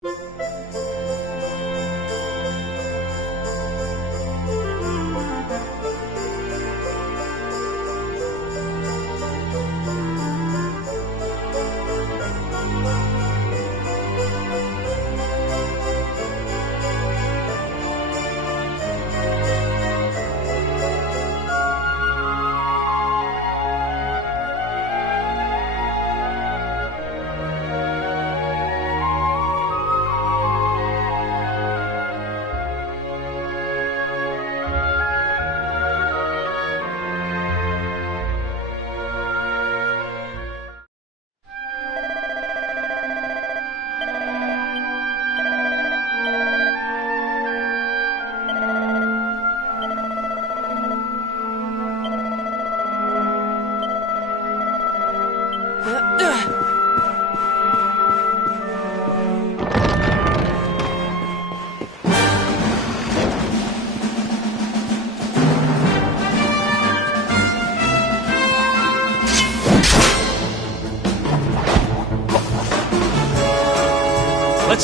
Let's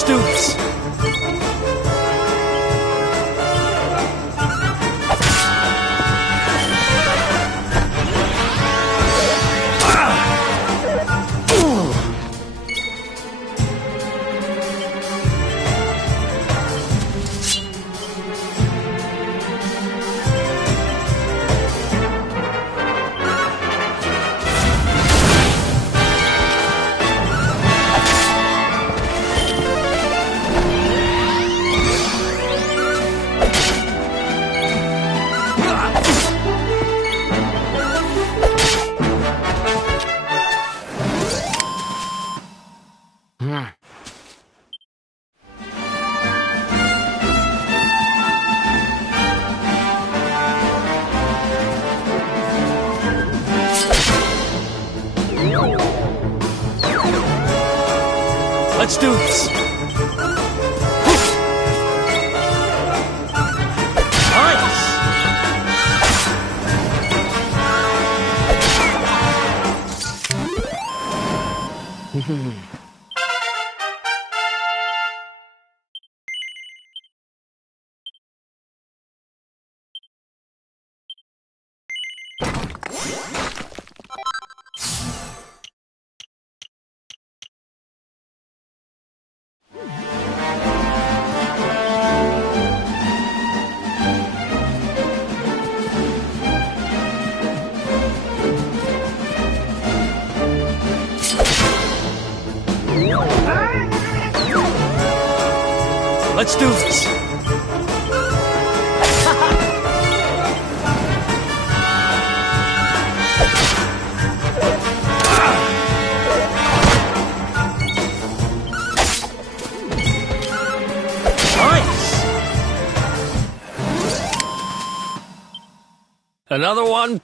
do this. Let's do this. Nice. Let's do this. Nice. Another one.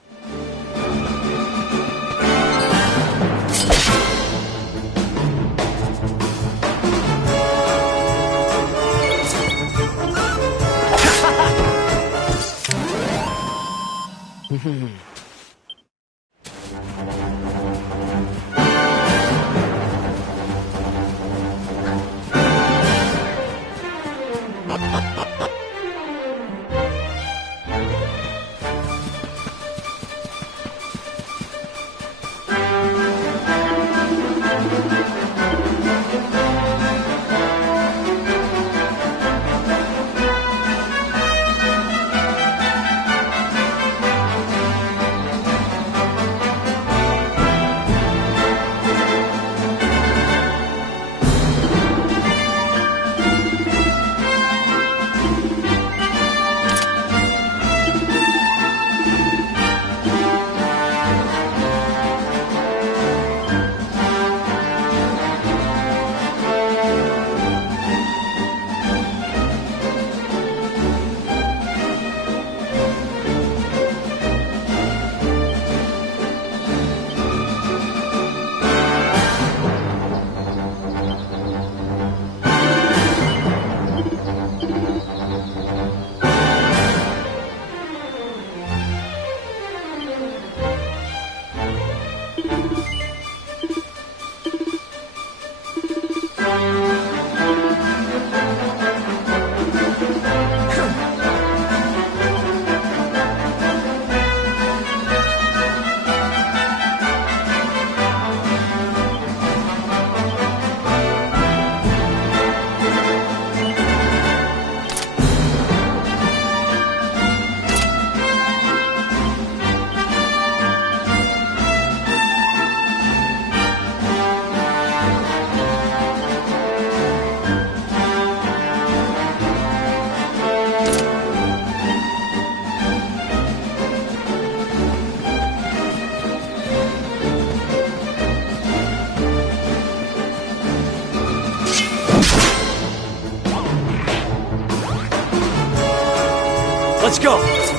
Let's go!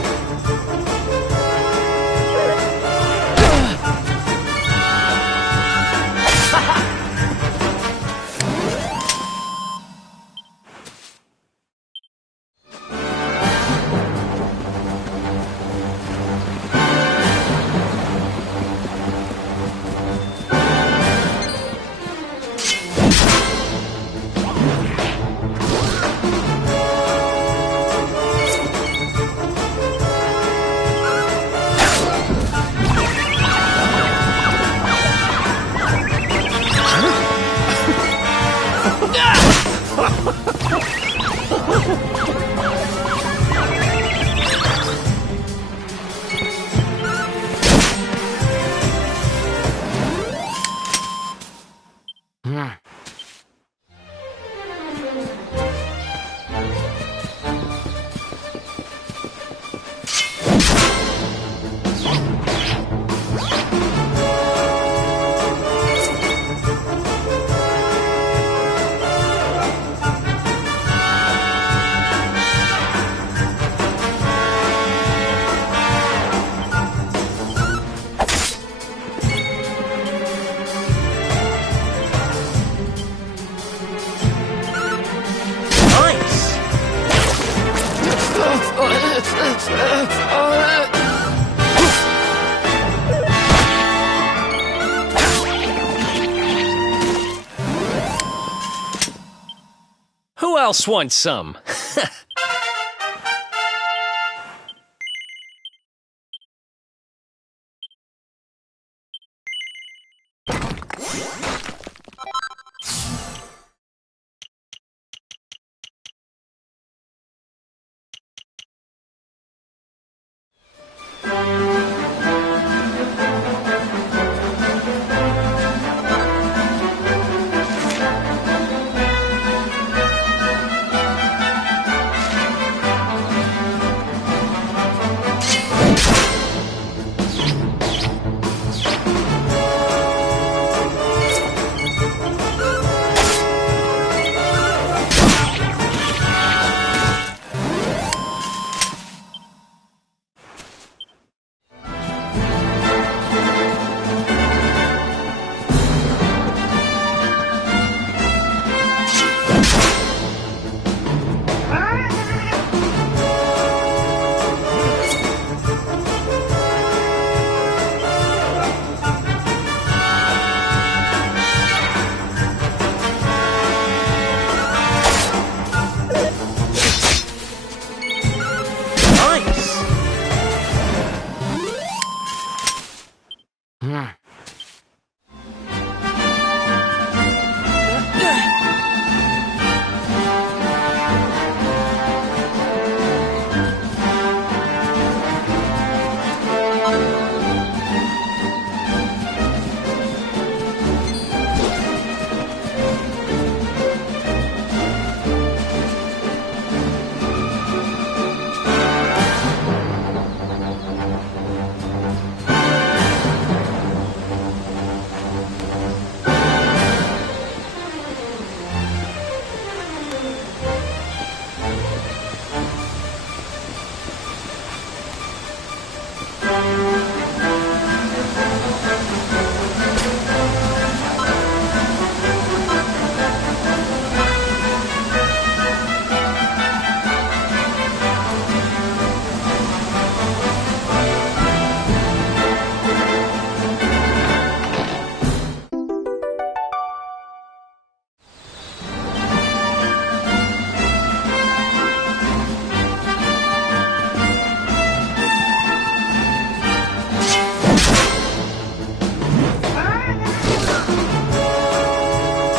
Who else wants some?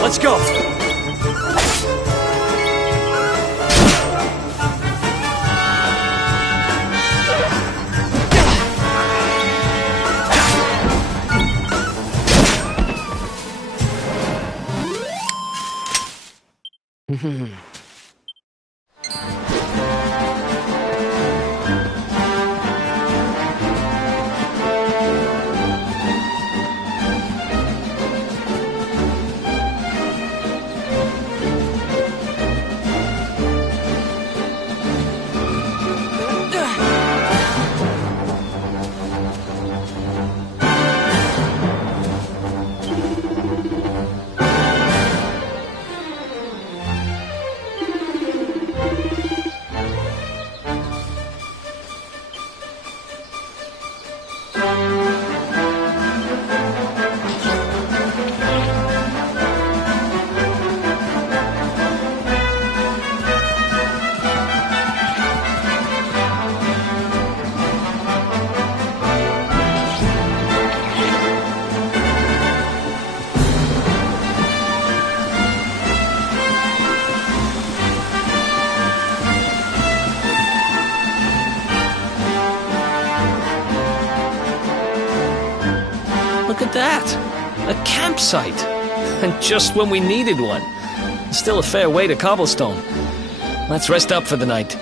Let's go! that? A campsite. And just when we needed one. Still a fair way to cobblestone. Let's rest up for the night.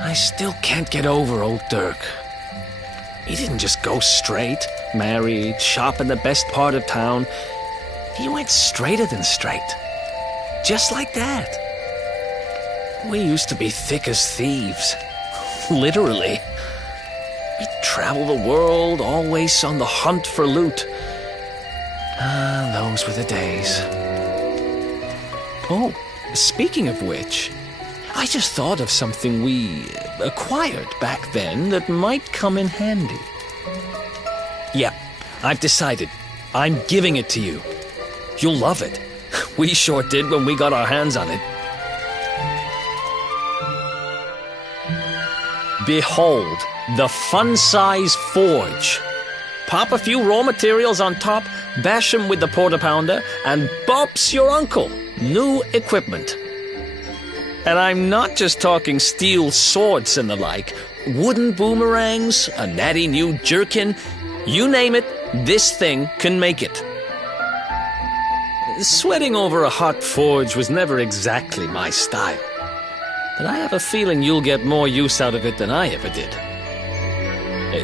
I still can't get over old Dirk. He didn't just go straight, married, shop in the best part of town. He went straighter than straight. Just like that. We used to be thick as thieves. Literally. We'd travel the world, always on the hunt for loot. Ah, those were the days. Oh, speaking of which, I just thought of something we acquired back then that might come in handy. Yeah, I've decided. I'm giving it to you. You'll love it. We sure did when we got our hands on it. Behold, the fun-size forge. Pop a few raw materials on top, bash 'em with the porta-pounder, and bumps your uncle. New equipment. And I'm not just talking steel swords and the like. Wooden boomerangs, a natty new jerkin. You name it, this thing can make it. Sweating over a hot forge was never exactly my style. But I have a feeling you'll get more use out of it than I ever did.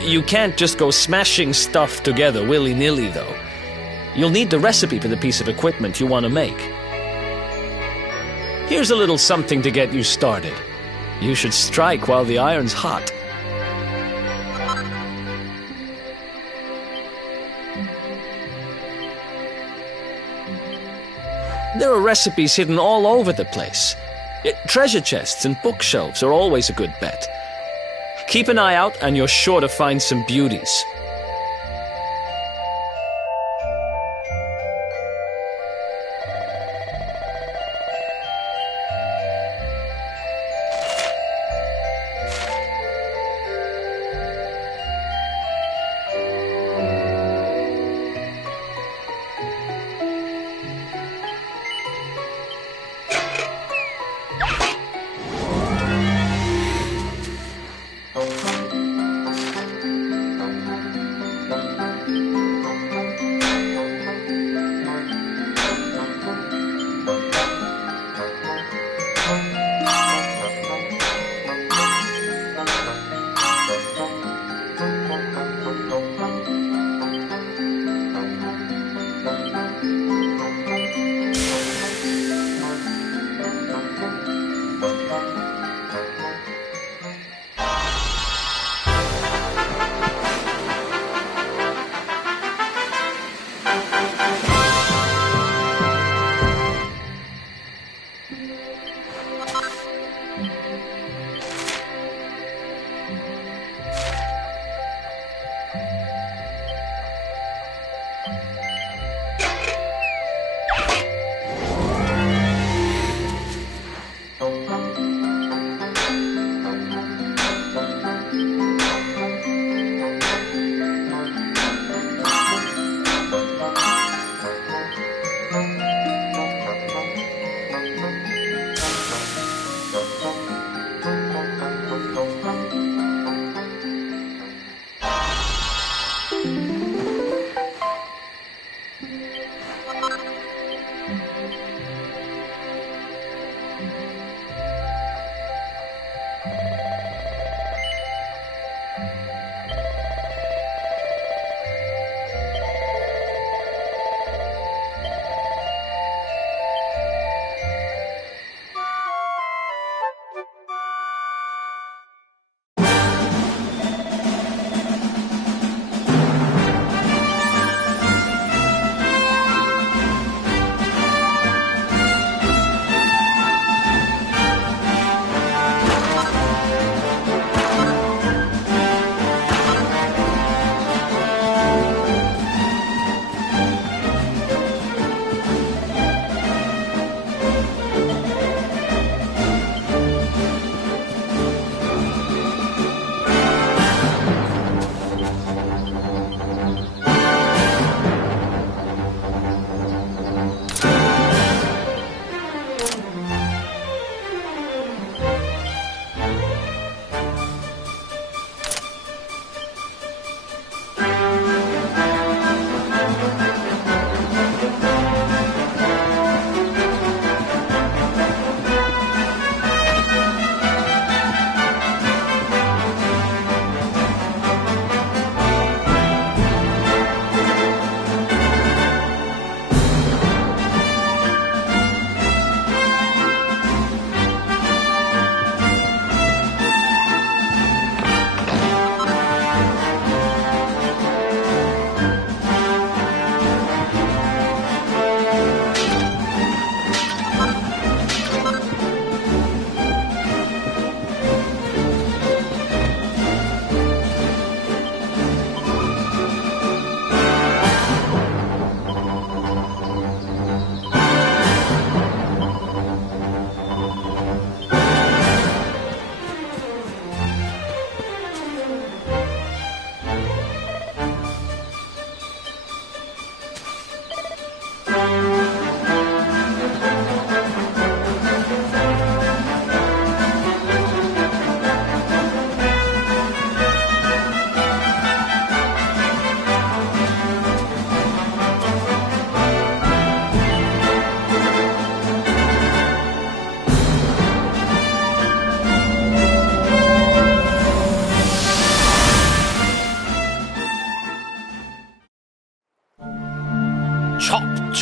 You can't just go smashing stuff together willy-nilly, though. You'll need the recipe for the piece of equipment you want to make. Here's a little something to get you started. You should strike while the iron's hot. There are recipes hidden all over the place. Treasure chests and bookshelves are always a good bet. Keep an eye out and you're sure to find some beauties.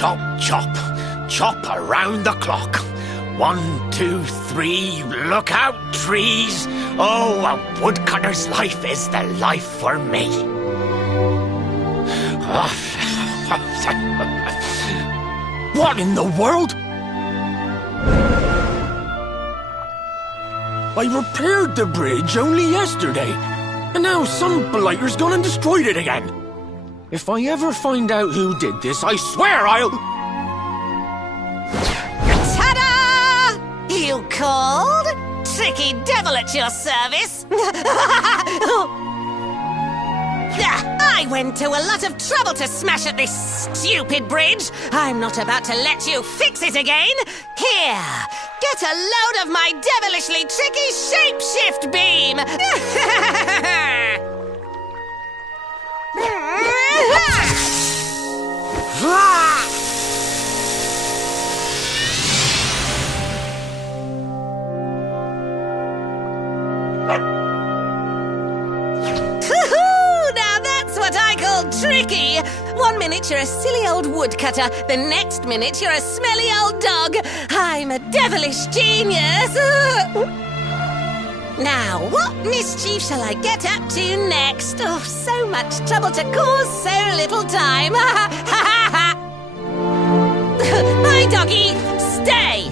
chop, chop, chop around the clock. 1, 2, 3, look out, trees. Oh, a woodcutter's life is the life for me. What in the world? I repaired the bridge only yesterday, and now some blighter's gone and destroyed it again. If I ever find out who did this, I swear I'll... Ta-da! You called? Tricky devil at your service. I went to a lot of trouble to smash at this stupid bridge. I'm not about to let you fix it again. Here, get a load of my devilishly tricky shapeshift beam. Now that's what I call tricky. 1 minute you're a silly old woodcutter, the next minute you're a smelly old dog. I'm a devilish genius. Now, what mischief shall I get up to next? Oh, so much trouble to cause so little time. Bye, doggy. Stay.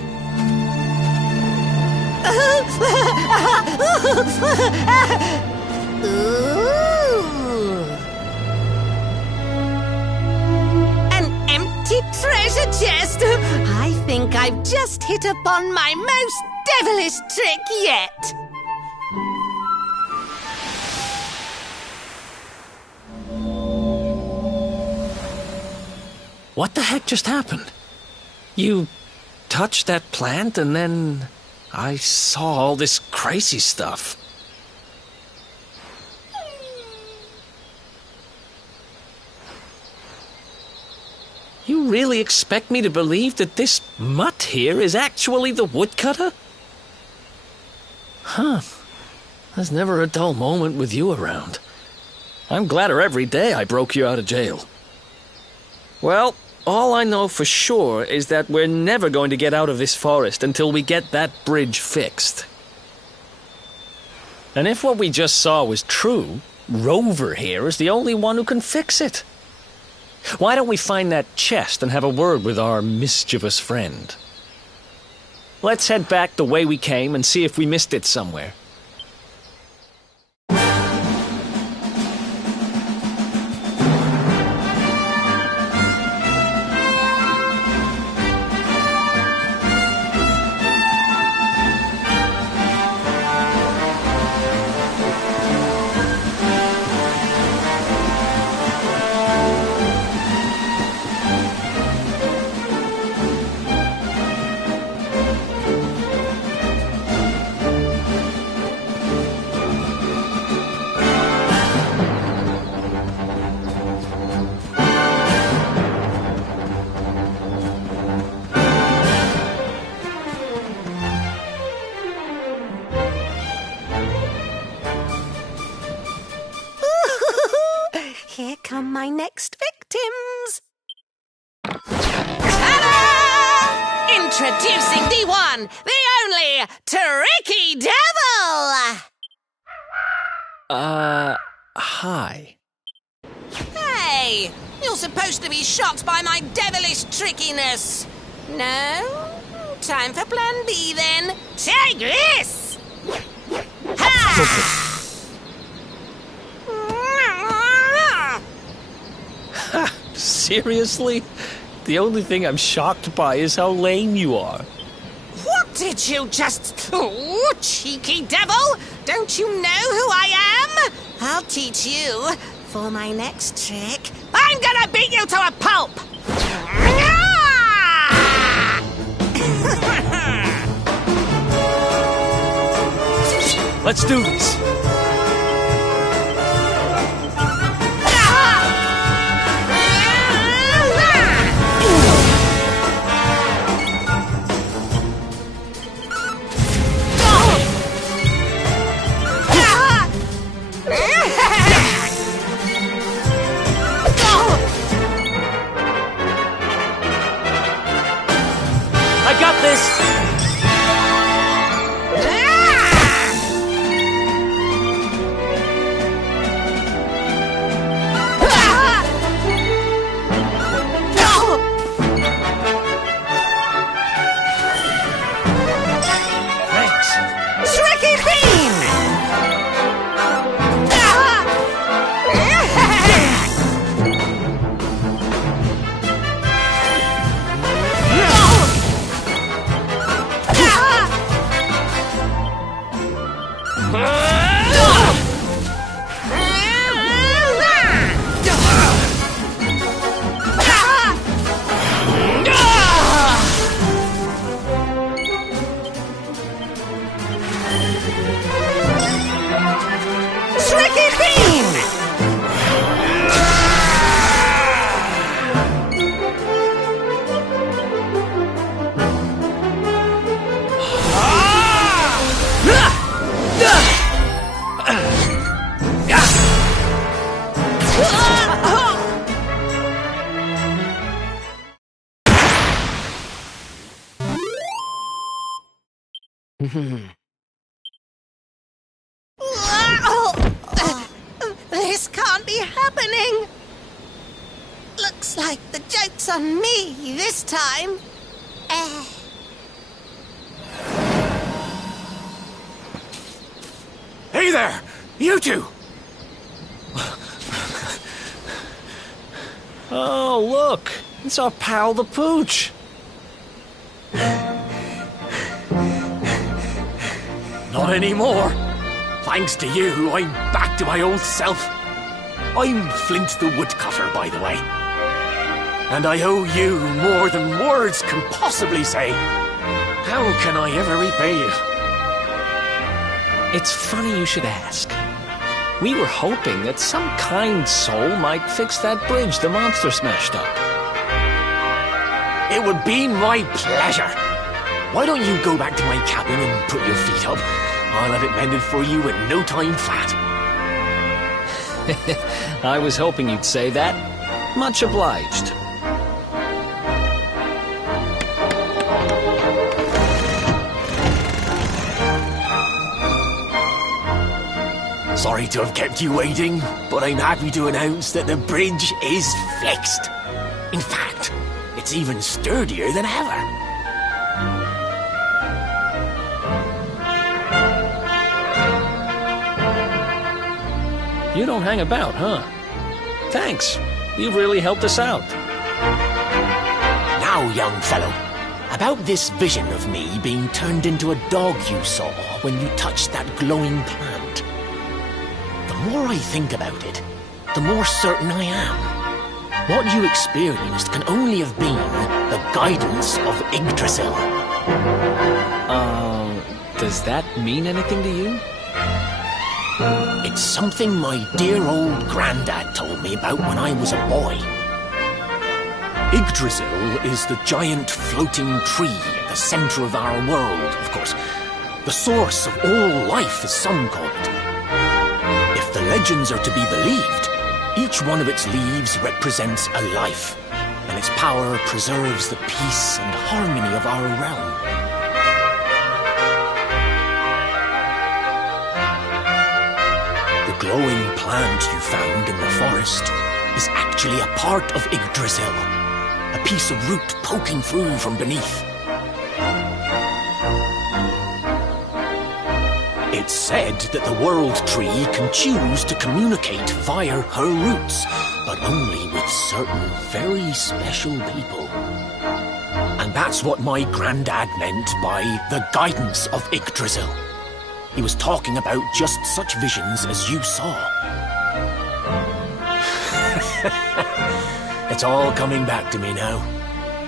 Ooh. An empty treasure chest. I think I've just hit upon my most devilish trick yet. What the heck just happened? You touched that plant and then I saw all this crazy stuff. You really expect me to believe that this mutt here is actually the woodcutter? Huh. There's never a dull moment with you around. I'm gladder every day I broke you out of jail. Well, all I know for sure is that we're never going to get out of this forest until we get that bridge fixed. And if what we just saw was true, Rover here is the only one who can fix it. Why don't we find that chest and have a word with our mischievous friend? Let's head back the way we came and see if we missed it somewhere. Here come my next victims. Ta-da! Introducing the one, the only, Tricky Devil! Hi. Hey, you're supposed to be shocked by my devilish trickiness. No? Time for plan B then. Take this! Ha! Seriously? The only thing I'm shocked by is how lame you are. What did you just... Oh, cheeky devil! Don't you know who I am? I'll teach you. For my next trick, I'm gonna beat you to a pulp! Let's do this. This can't be happening. Looks like the joke's on me this time. Hey there! You two! Oh, look! It's our pal the Pooch! Not anymore. Thanks to you, I'm back to my old self. I'm Flint the Woodcutter, by the way. And I owe you more than words can possibly say. How can I ever repay you? It's funny you should ask. We were hoping that some kind soul might fix that bridge the monster smashed up. It would be my pleasure. Why don't you go back to my cabin and put your feet up? I'll have it mended for you in no time flat. I was hoping you'd say that. Much obliged. Sorry to have kept you waiting, but I'm happy to announce that the bridge is fixed. In fact, it's even sturdier than ever. You don't hang about, huh? Thanks. You've really helped us out. Now, young fellow, about this vision of me being turned into a dog you saw when you touched that glowing plant. The more I think about it, the more certain I am. What you experienced can only have been the guidance of Yggdrasil. Does that mean anything to you? It's something my dear old granddad told me about when I was a boy. Yggdrasil is the giant floating tree at the center of our world, of course. The source of all life, as some call it. If the legends are to be believed, each one of its leaves represents a life, and its power preserves the peace and harmony of our realm. The glowing plant you found in the forest is actually a part of Yggdrasil, a piece of root poking through from beneath. It's said that the world tree can choose to communicate via her roots, but only with certain very special people. And that's what my granddad meant by the guidance of Yggdrasil. He was talking about just such visions as you saw. It's all coming back to me now.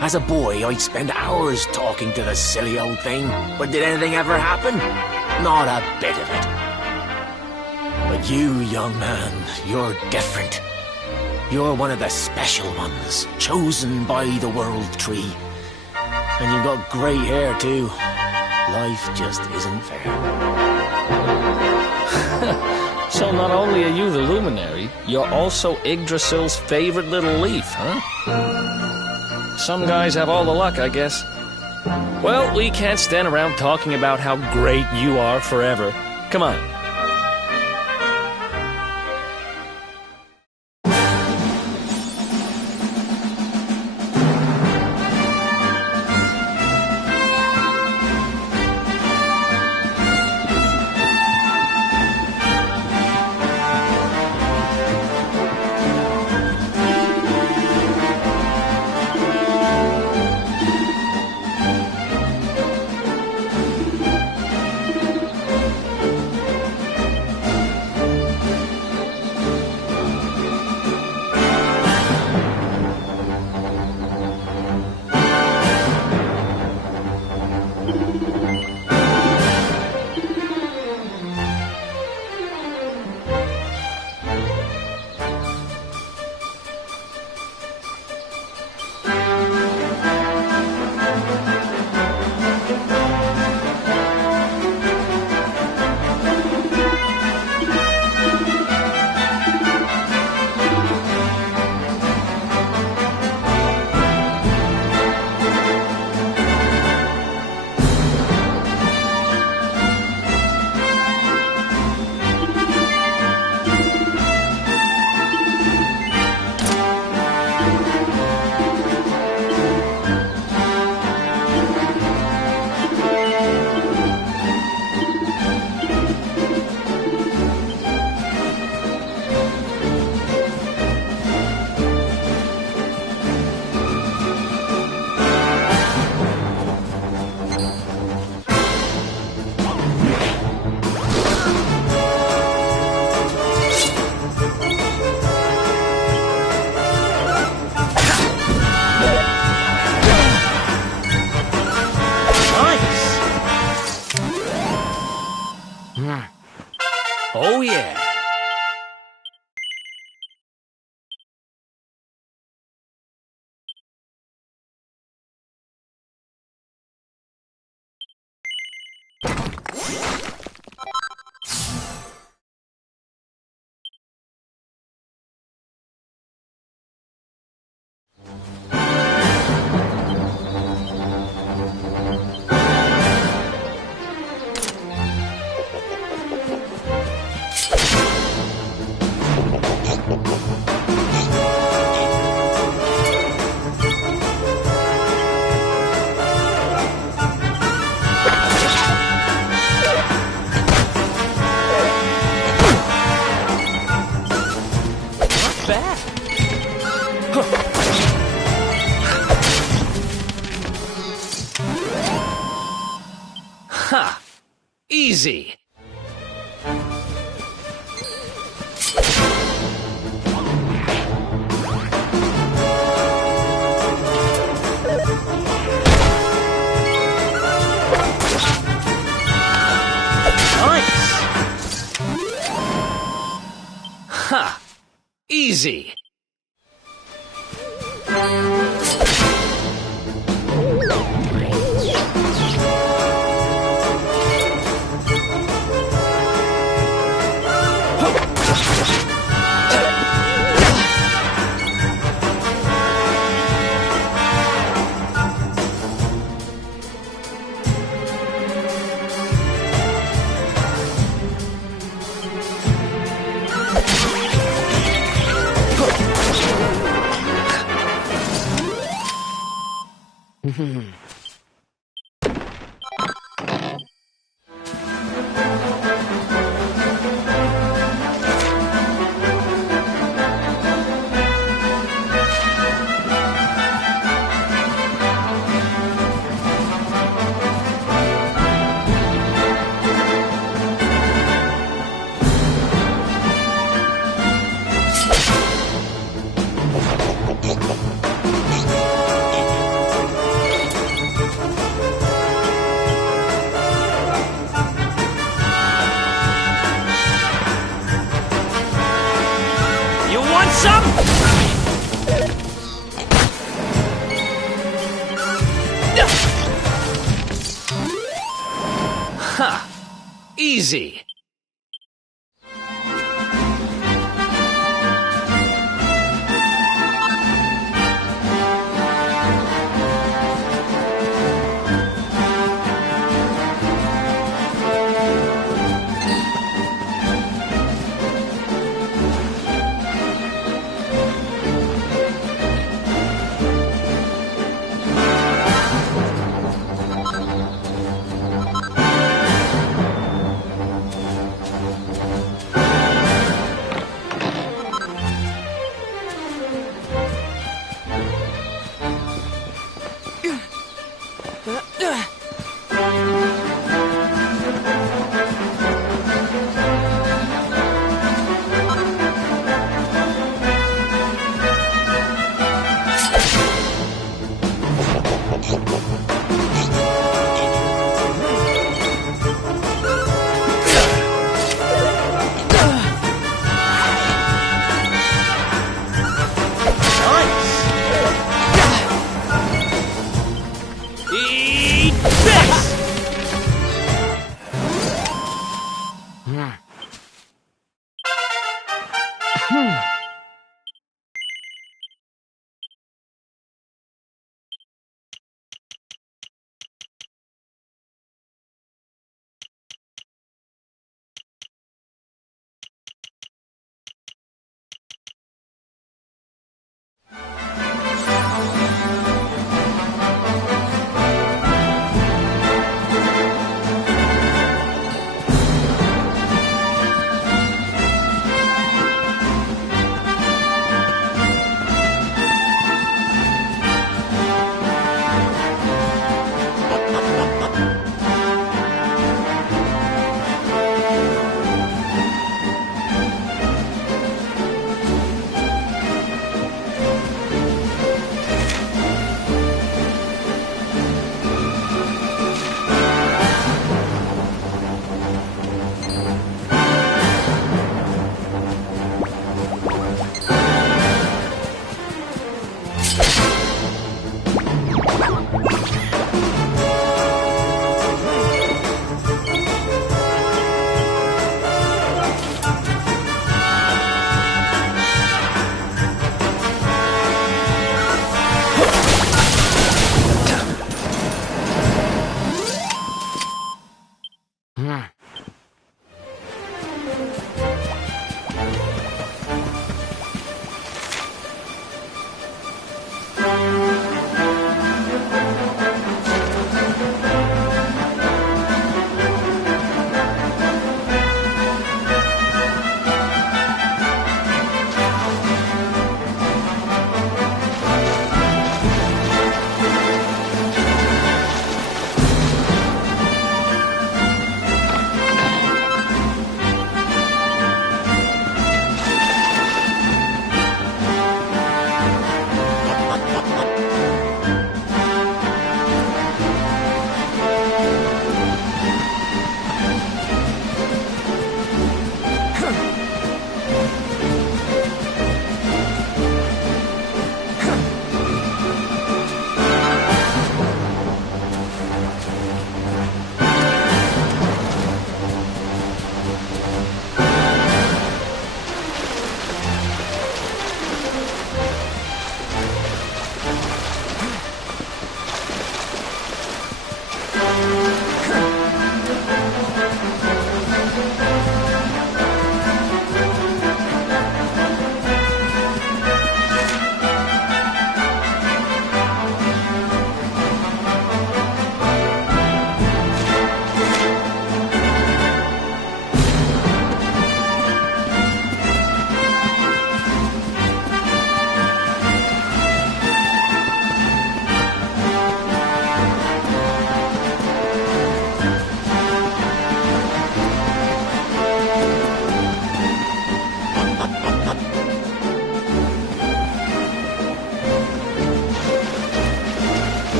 As a boy, I'd spend hours talking to the silly old thing, but did anything ever happen? Not a bit of it. But you, young man, you're different. You're one of the special ones, chosen by the World Tree. And you've got grey hair, too. Life just isn't fair. So not only are you the luminary, you're also Yggdrasil's favorite little leaf, huh? Some guys have all the luck, I guess. Well, we can't stand around talking about how great you are forever. Come on. Easy. Ha! Easy. You want some? Ha! Easy. Eat this!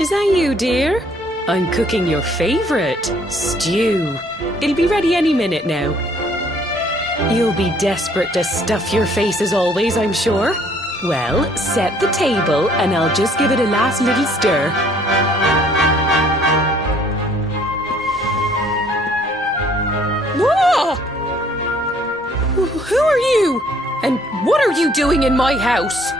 Is that you, dear? I'm cooking your favourite, stew. It'll be ready any minute now. You'll be desperate to stuff your face as always, I'm sure. Well, set the table and I'll just give it a last little stir. Whoa! Who are you? And what are you doing in my house?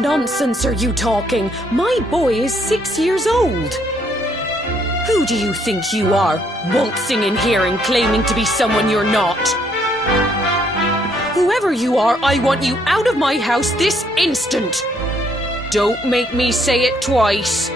Nonsense are you talking? My boy is 6 years old. Who do you think you are, waltzing in here and claiming to be someone you're not? Whoever you are, I want you out of my house this instant. Don't make me say it twice.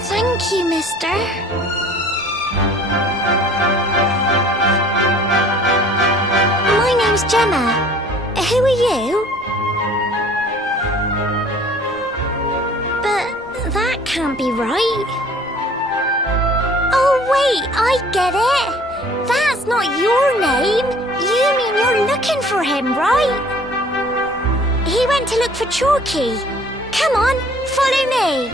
Thank you, mister. My name's Gemma. Who are you? But that can't be right. Oh, wait, I get it. That's not your name. You mean you're looking for him, right? He went to look for Chalky. Come on, follow me.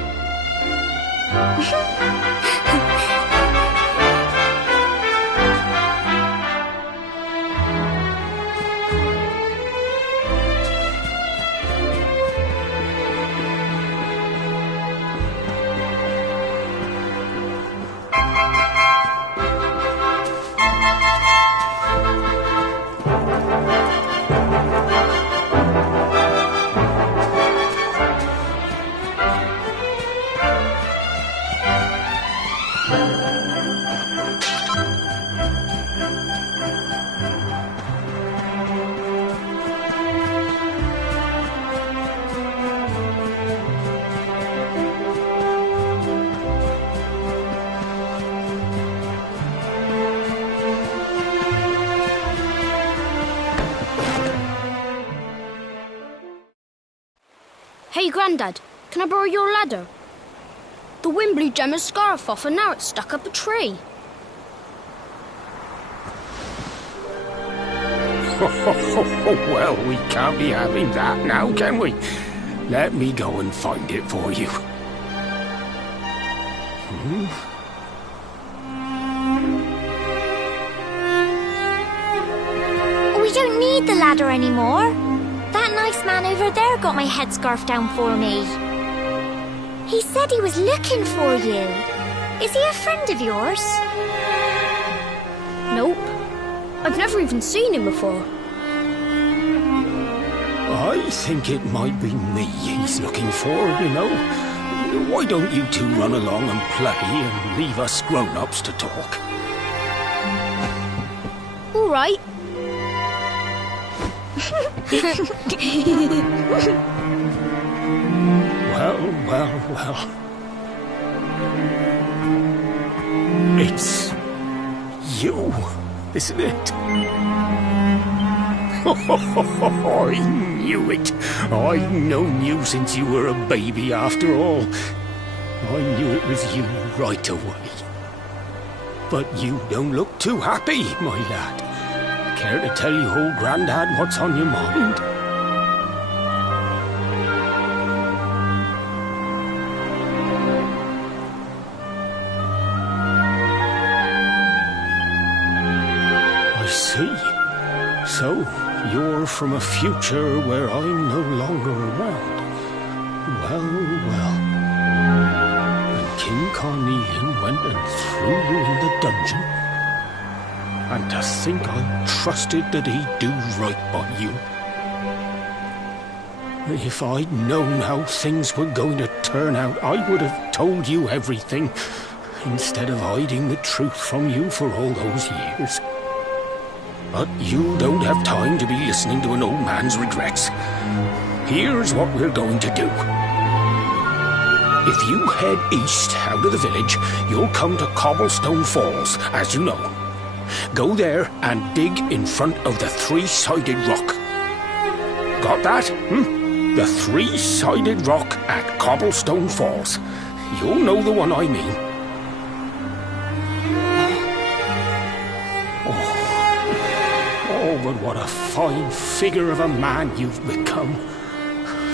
Hey, Grandad, can I borrow your ladder? The wind blew Gemma's scarf off and now it's stuck up a tree. Well, we can't be having that now, can we? Let me go and find it for you. We don't need the ladder. ladder anymore. That nice man over there got my headscarf down for me. He said he was looking for you. Is he a friend of yours? Nope. I've never even seen him before. I think it might be me he's looking for, you know. Why don't you two run along and play and leave us grown-ups to talk? All right. Well. It's you, isn't it? I knew it. I've known you since you were a baby, after all. I knew it was you right away. But you don't look too happy, my lad. Care to tell your old Grandad what's on your mind? I see. So, you're from a future where I'm no longer around. Well. And King Carnelian went and threw you in the dungeon. And to think I trusted that he'd do right by you. If I'd known how things were going to turn out, I would have told you everything, instead of hiding the truth from you for all those years. But you don't have time to be listening to an old man's regrets. Here's what we're going to do. If you head east out of the village, you'll come to Cobblestone Falls, as you know. Go there and dig in front of the three-sided rock. Got that? The three-sided rock at Cobblestone Falls. You'll know the one I mean. Oh, but what a fine figure of a man you've become.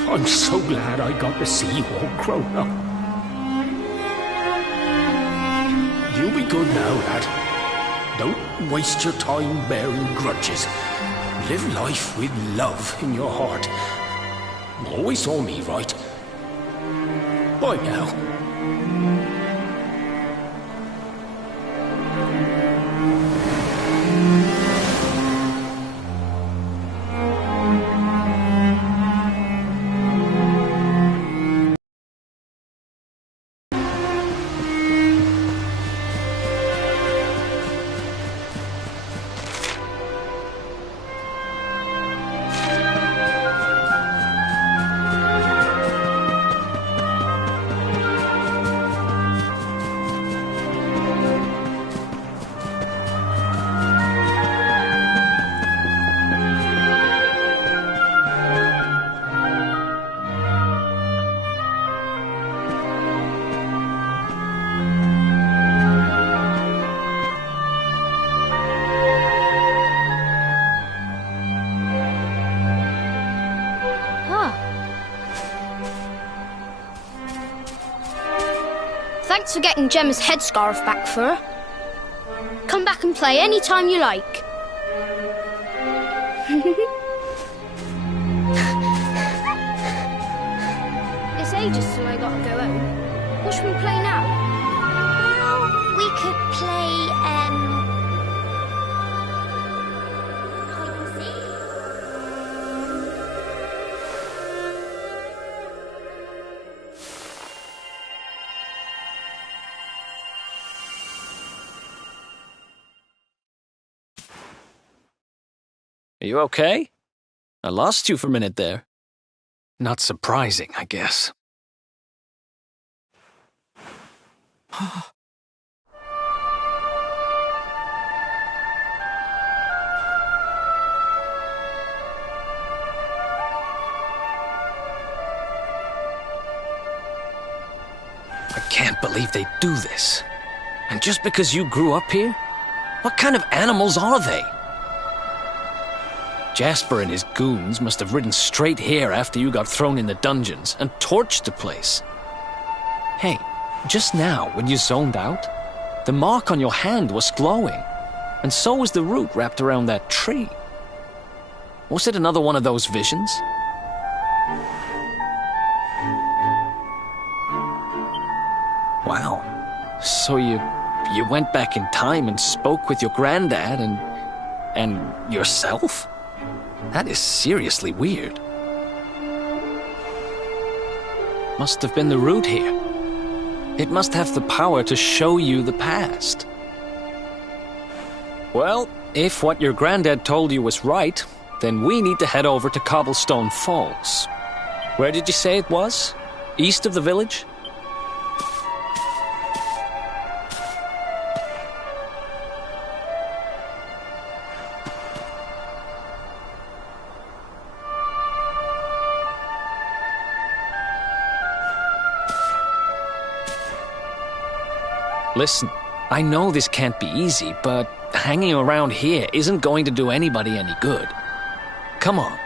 I'm so glad I got to see you all grown up. You be good now, lad. Don't waste your time bearing grudges. Live life with love in your heart. Always saw me right. Bye now. Thanks for getting Gemma's headscarf back for her. Come back and play any time you like. It's ages till I gotta go home. What should we play now? Well, we could play, hide and seek. Are you okay? I lost you for a minute there. Not surprising, I guess. I can't believe they do this. And just because you grew up here? What kind of animals are they? Jasper and his goons must have ridden straight here after you got thrown in the dungeons and torched the place. Hey, just now, when you zoned out, the mark on your hand was glowing, and so was the root wrapped around that tree. Was it another one of those visions? Wow. So you went back in time and spoke with your granddad and yourself? That is seriously weird. Must have been the root here. It must have the power to show you the past. Well, if what your granddad told you was right, then we need to head over to Cobblestone Falls. Where did you say it was? East of the village? Listen, I know this can't be easy, but hanging around here isn't going to do anybody any good. Come on.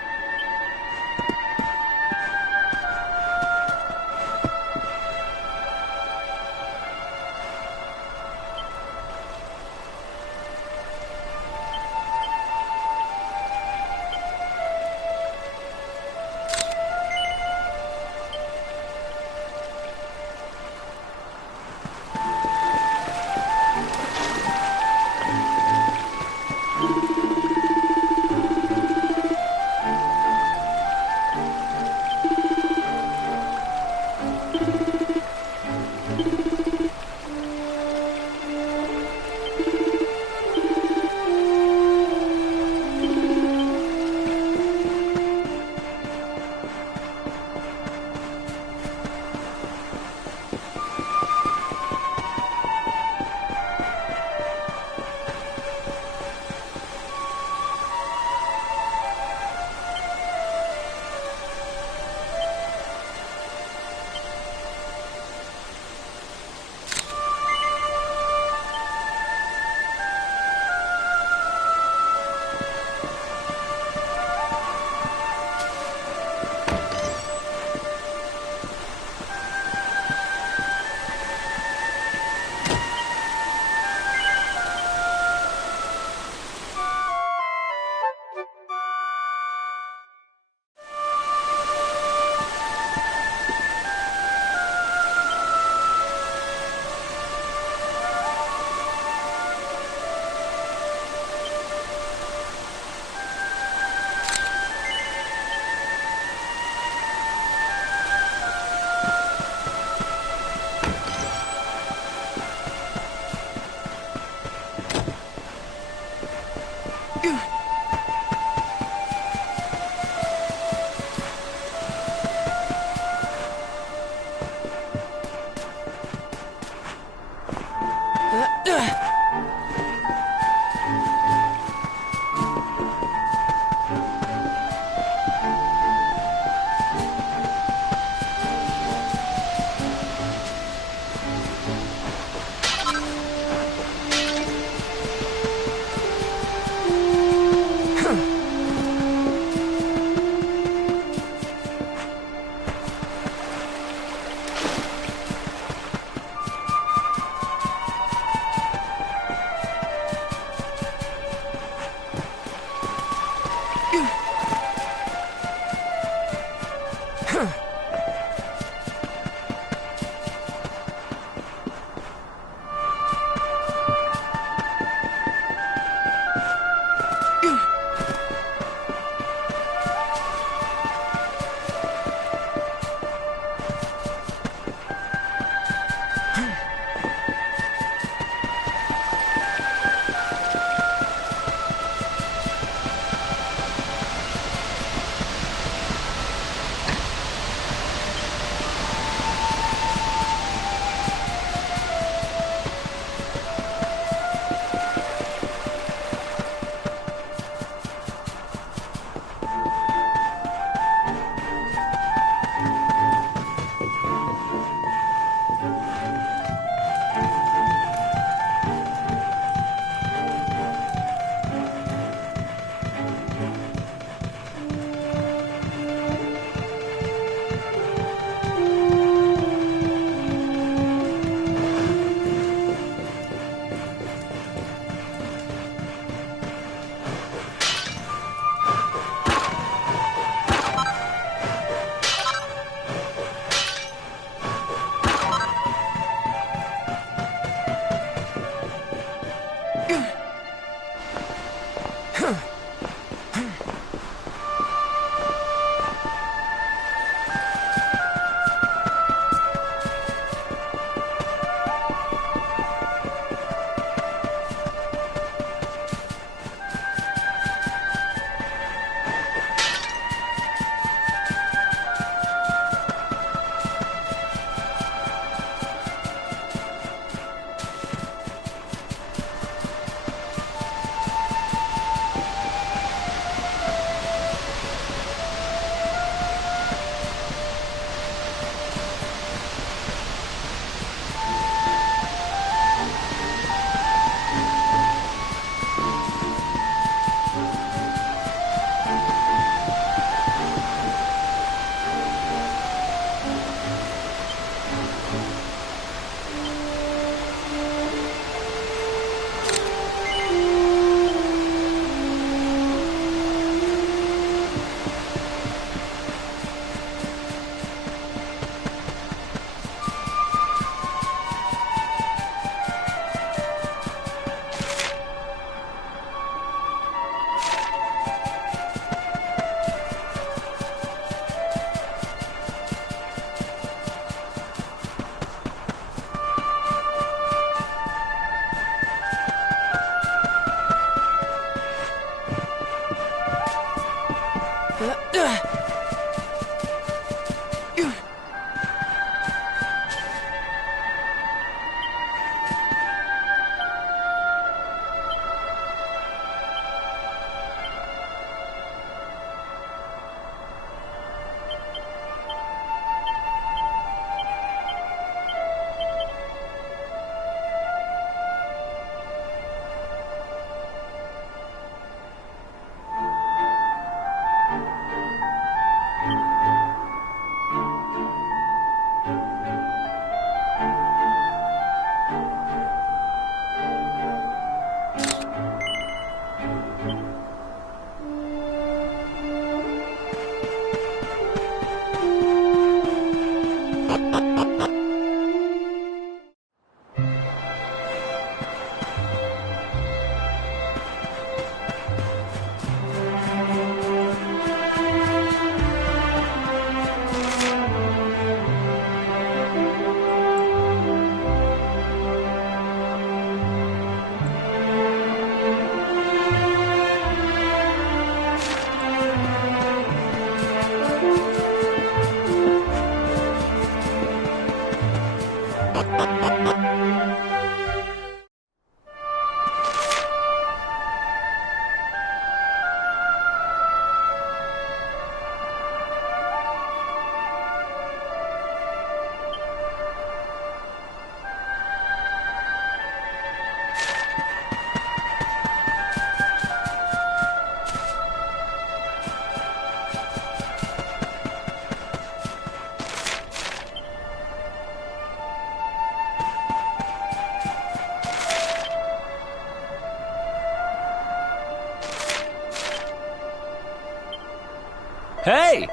Hey!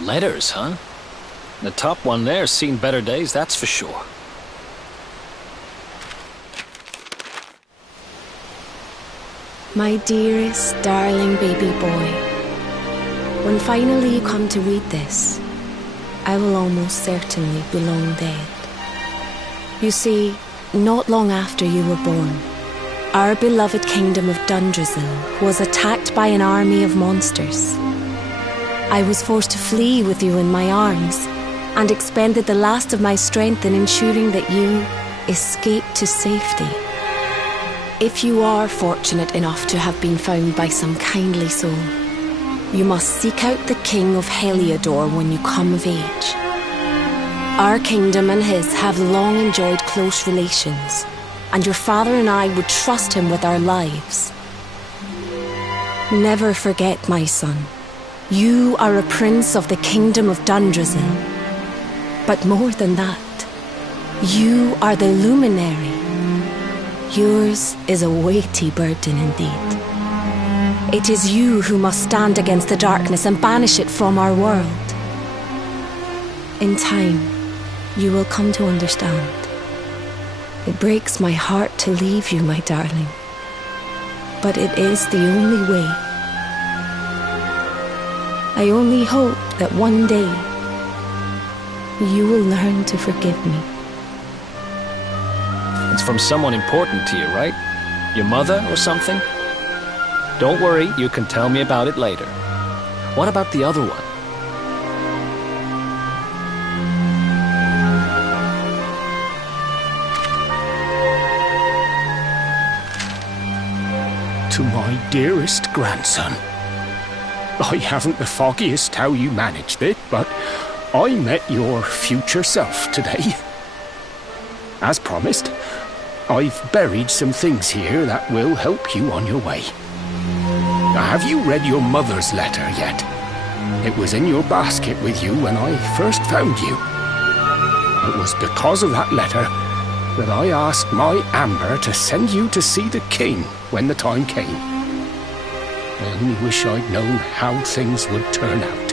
Letters, huh? The top one there's seen better days, that's for sure. My dearest, darling baby boy, when finally you come to read this, I will almost certainly be long dead. You see, not long after you were born, our beloved kingdom of Dundrasil was attacked by an army of monsters. I was forced to flee with you in my arms and expended the last of my strength in ensuring that you escaped to safety. If you are fortunate enough to have been found by some kindly soul, you must seek out the King of Heliodor when you come of age. Our kingdom and his have long enjoyed close relations, and your father and I would trust him with our lives. Never forget, my son, you are a prince of the kingdom of Dundrasil. But more than that, you are the luminary. Yours is a weighty burden indeed. It is you who must stand against the darkness and banish it from our world. In time, you will come to understand. It breaks my heart to leave you, my darling. But it is the only way. I only hope that one day you will learn to forgive me. It's from someone important to you, right? Your mother or something? Don't worry, you can tell me about it later. What about the other one? To my dearest grandson. I haven't the foggiest how you managed it, but I met your future self today. As promised, I've buried some things here that will help you on your way. Have you read your mother's letter yet? It was in your basket with you when I first found you. It was because of that letter that I asked my Amber to send you to see the king when the time came. I only wish I'd known how things would turn out.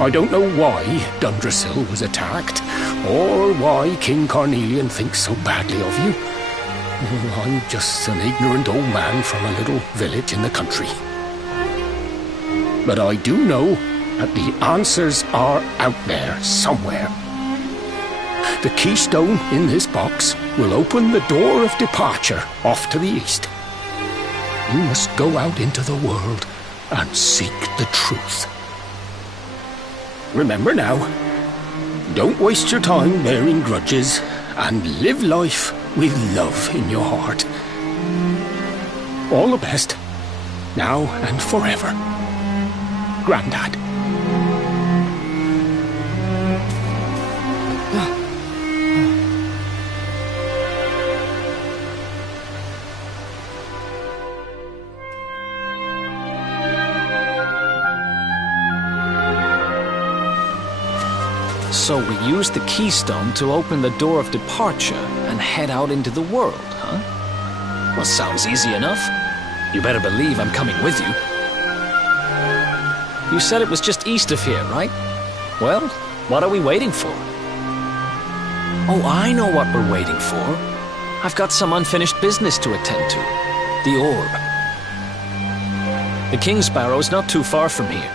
I don't know why Dundrasil was attacked, or why King Carnelian thinks so badly of you. I'm just an ignorant old man from a little village in the country. But I do know that the answers are out there somewhere. The keystone in this box will open the door of departure off to the east. You must go out into the world and seek the truth. Remember now, don't waste your time bearing grudges and live life with love in your heart. All the best, now and forever. Grandad. So we used the keystone to open the door of departure and head out into the world, huh? Well, sounds easy enough. You better believe I'm coming with you. You said it was just east of here, right? Well, what are we waiting for? Oh, I know what we're waiting for. I've got some unfinished business to attend to. The orb. The King Sparrow's not too far from here.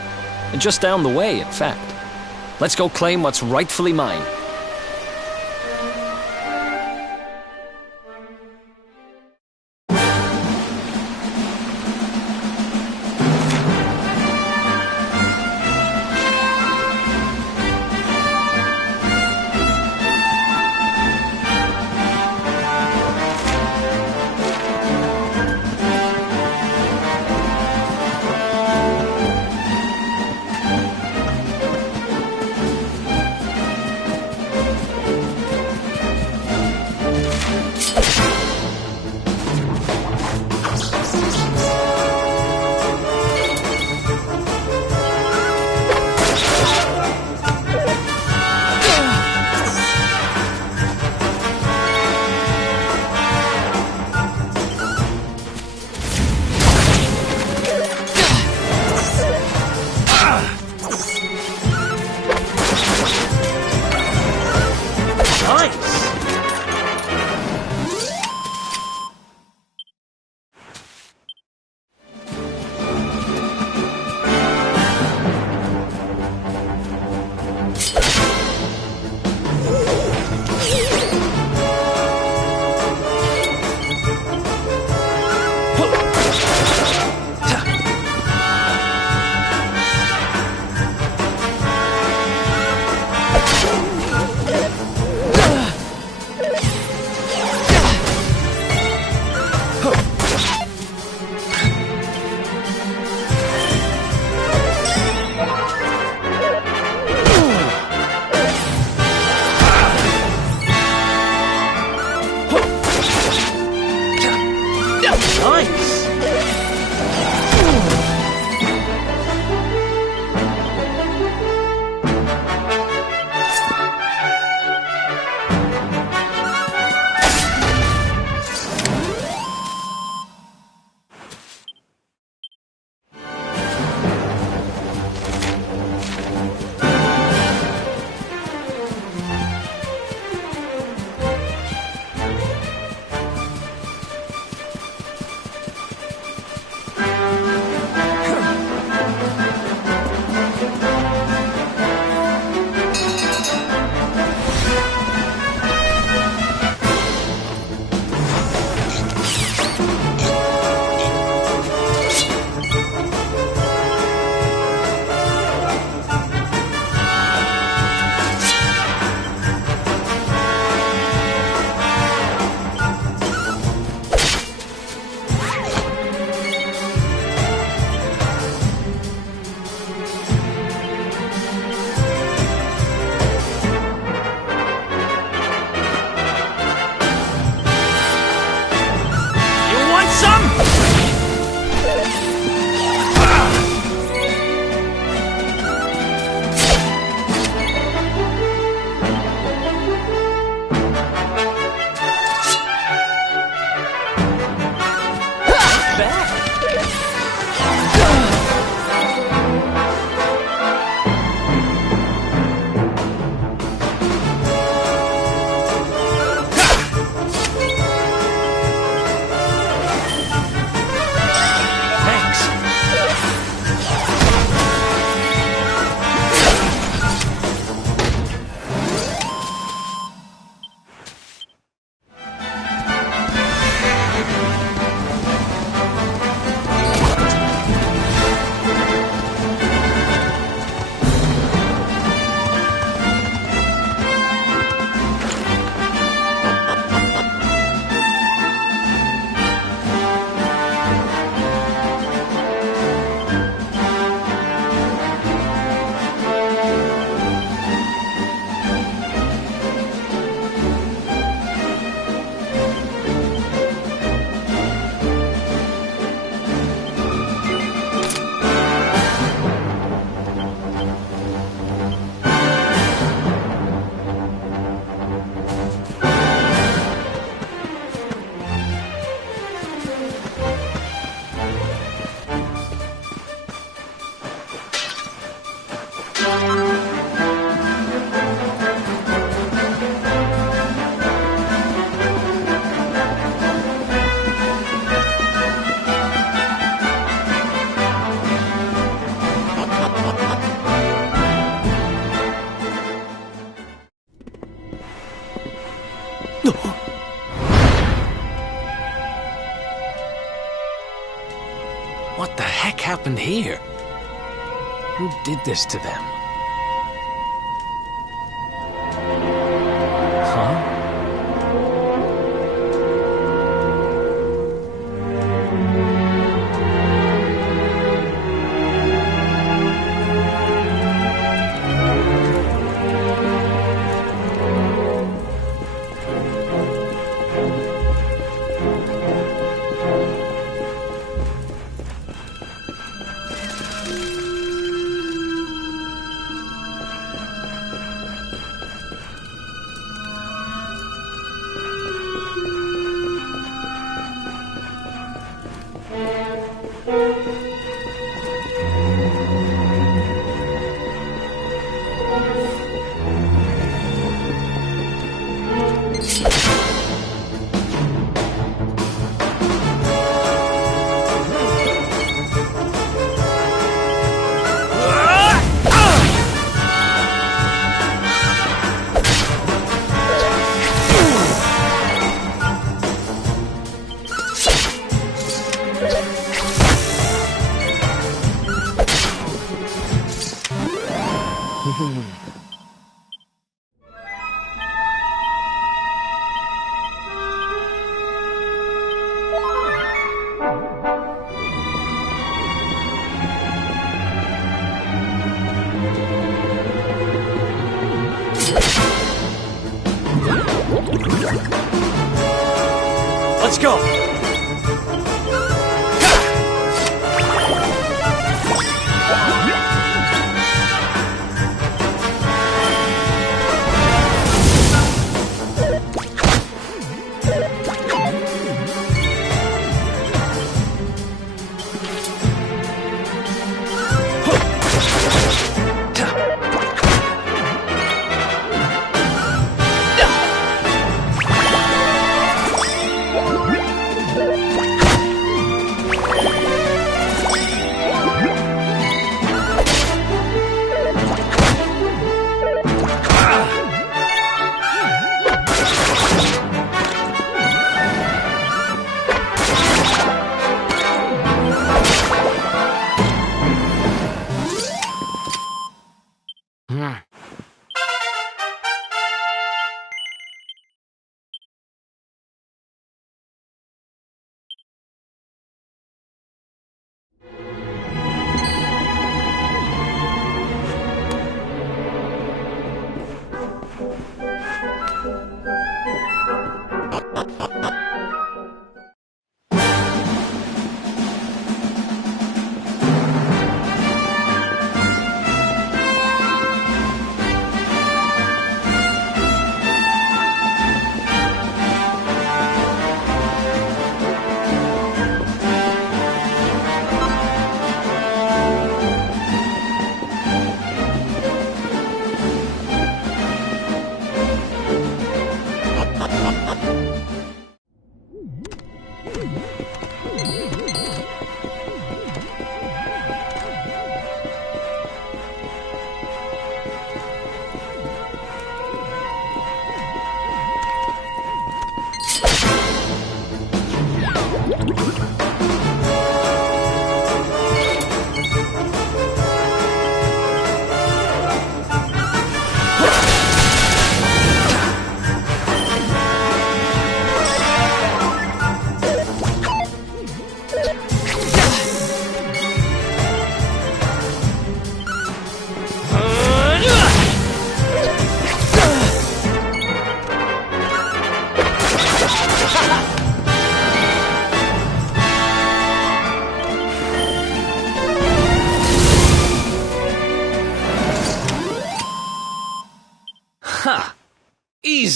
Just down the way, in fact. Let's go claim what's rightfully mine. Nice! What the heck happened here? Who did this to them? Huh?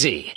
Easy.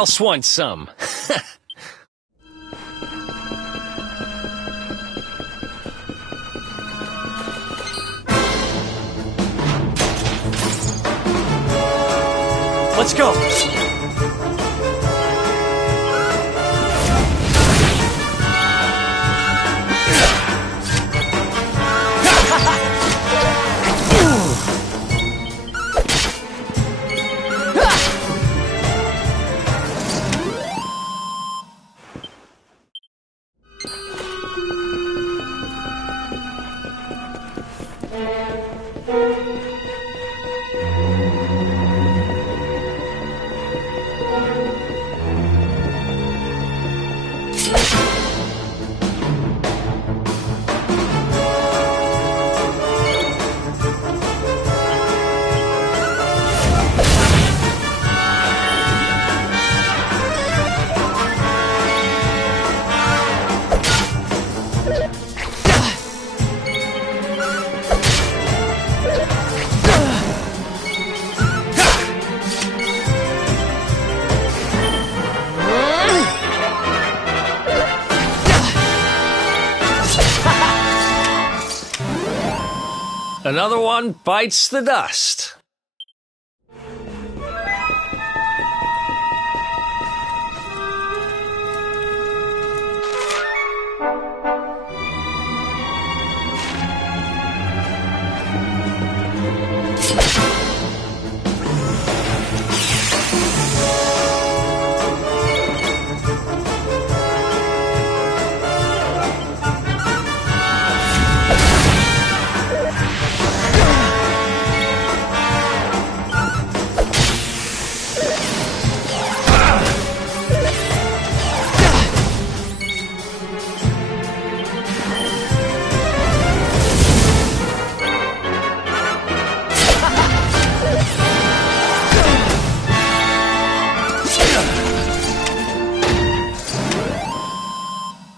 else wants some? Let's go! Another one bites the dust.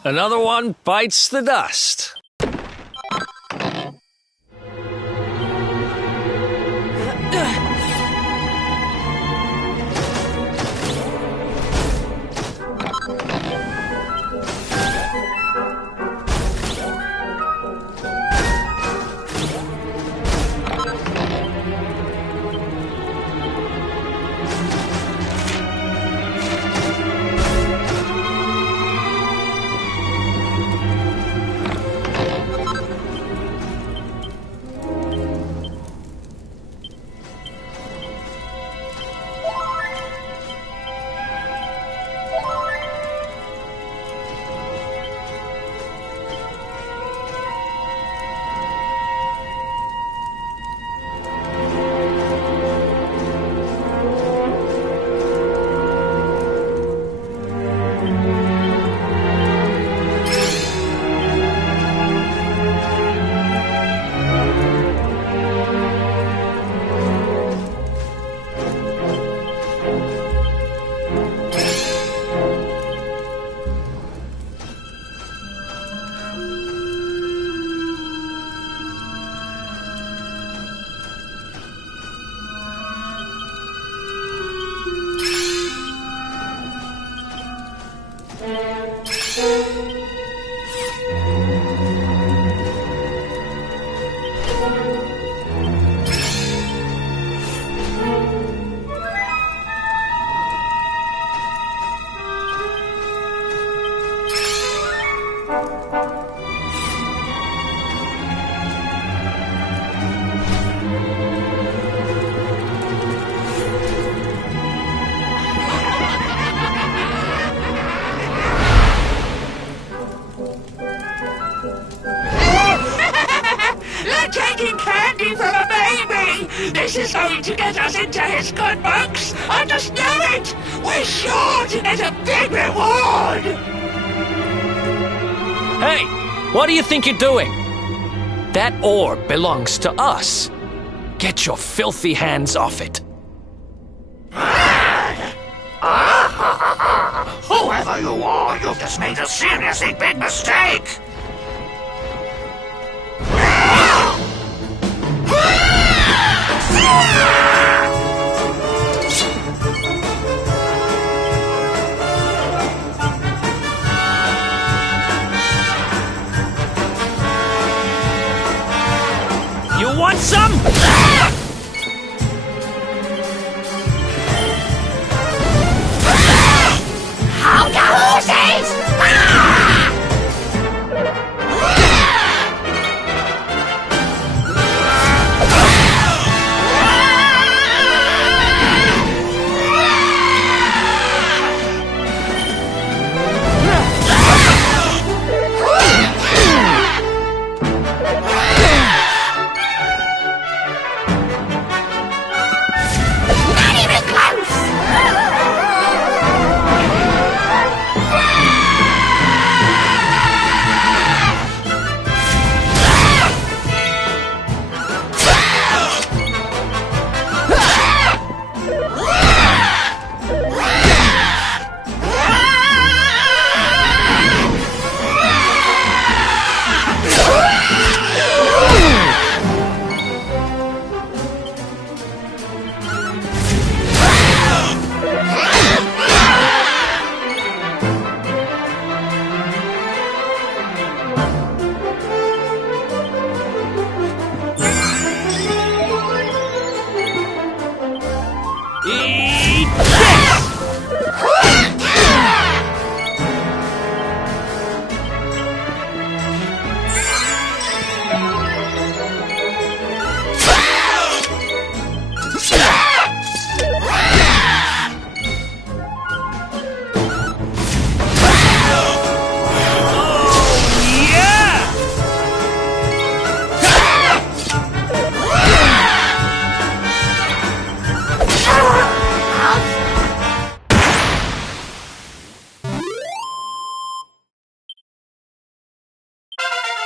Another one bites the dust. This is going to get us into his good books! I just know it! We're sure to get a big reward! Hey! What do you think you're doing? That orb belongs to us. Get your filthy hands off it. Whoever you are, you've just made a seriously big mistake! Eat this!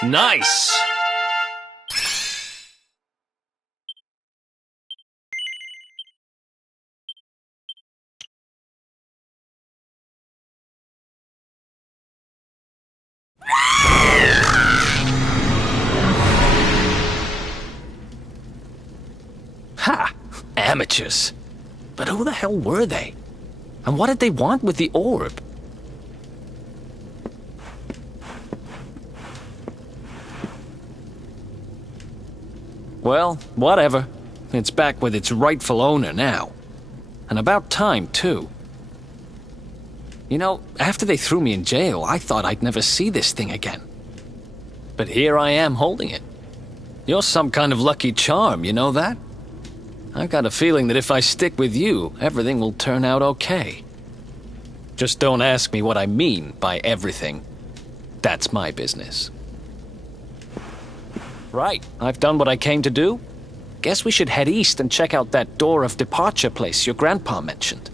Nice! Ha! Amateurs. But who the hell were they? And what did they want with the orb? Well, whatever. It's back with its rightful owner now. And about time, too. You know, after they threw me in jail, I thought I'd never see this thing again. But here I am holding it. You're some kind of lucky charm, you know that? I've got a feeling that if I stick with you, everything will turn out okay. Just don't ask me what I mean by everything. That's my business. Right, I've done what I came to do. Guess we should head east and check out that door of departure place your grandpa mentioned.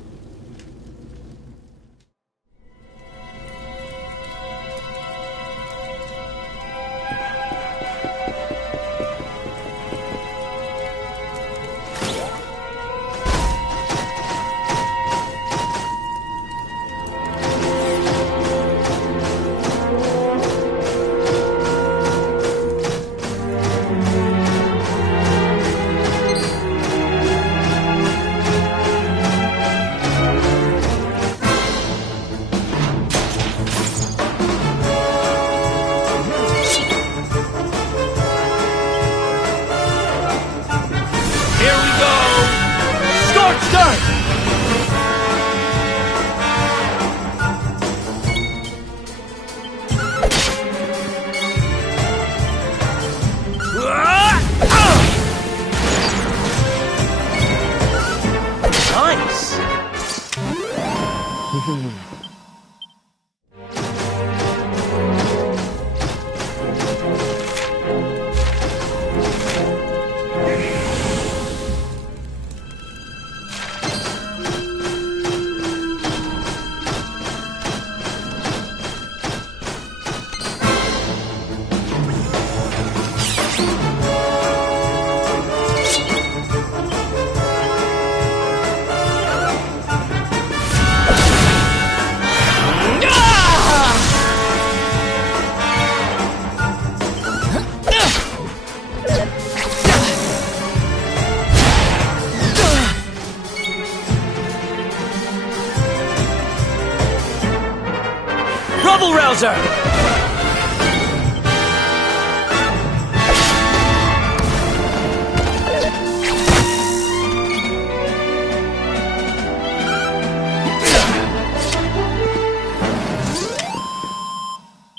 Rouser!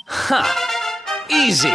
Ha! Easy!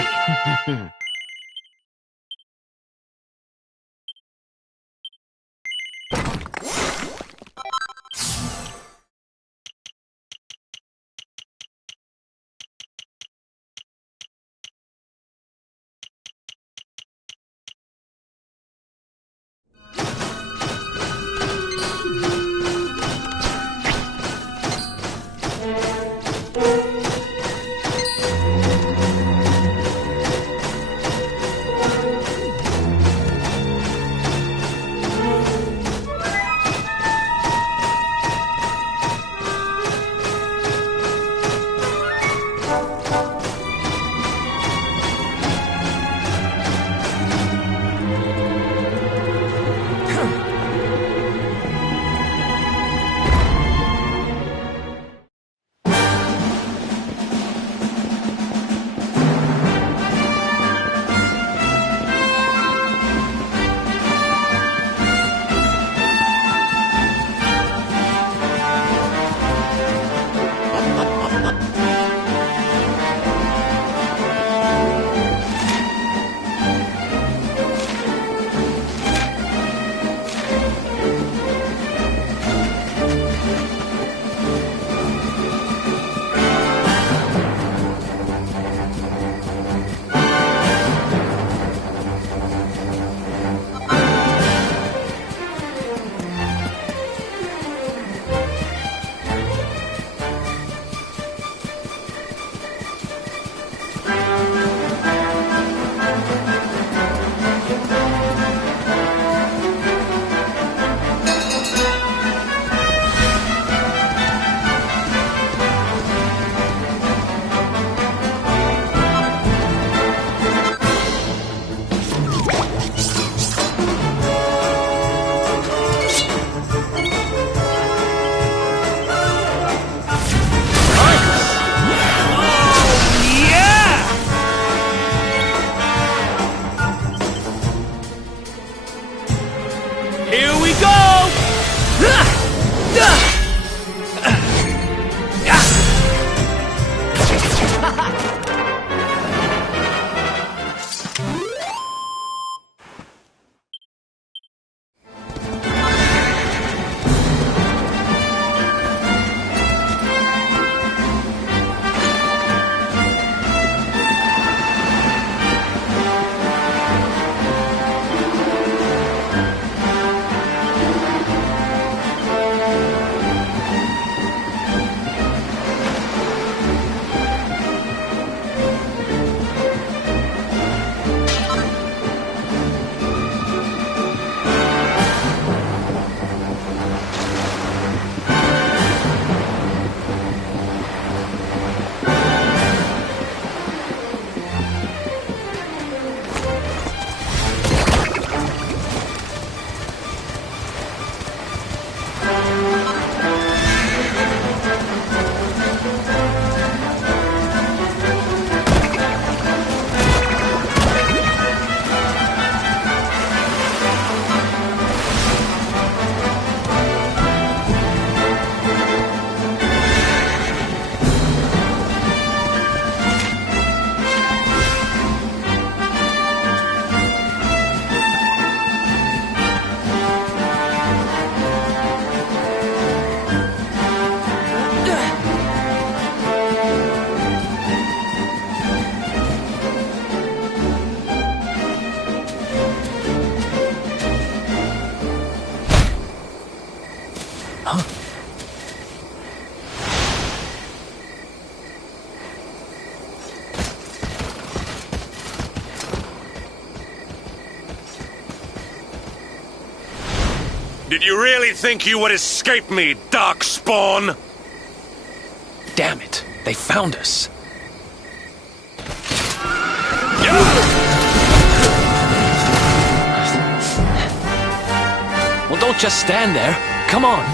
Did you really think you would escape me, Darkspawn? Damn it, they found us. Well, don't just stand there. Come on.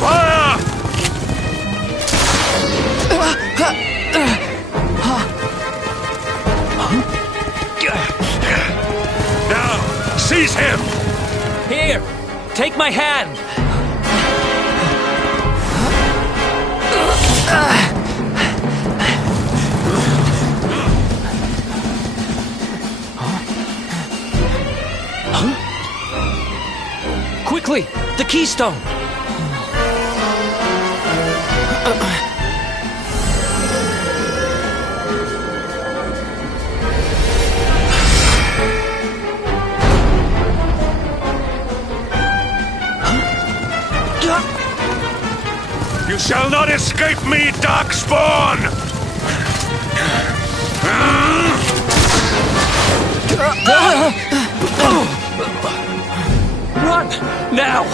Fire! Now, seize him! Here, take my hand. Quickly, the keystone. You shall not escape me, Darkspawn! Run, now!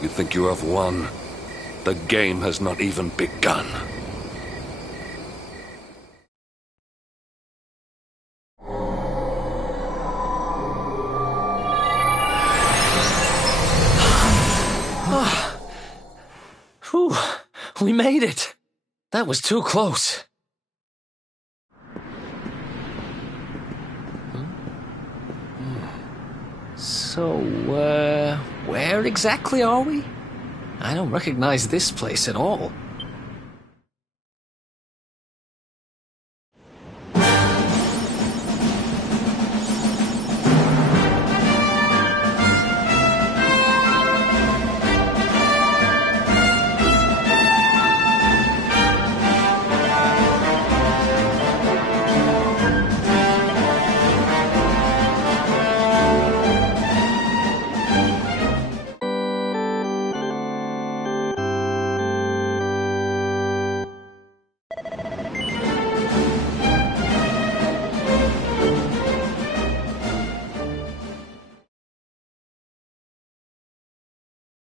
You think you have won? The game has not even begun. Whew, we made it. That was too close. So, where exactly are we? I don't recognize this place at all.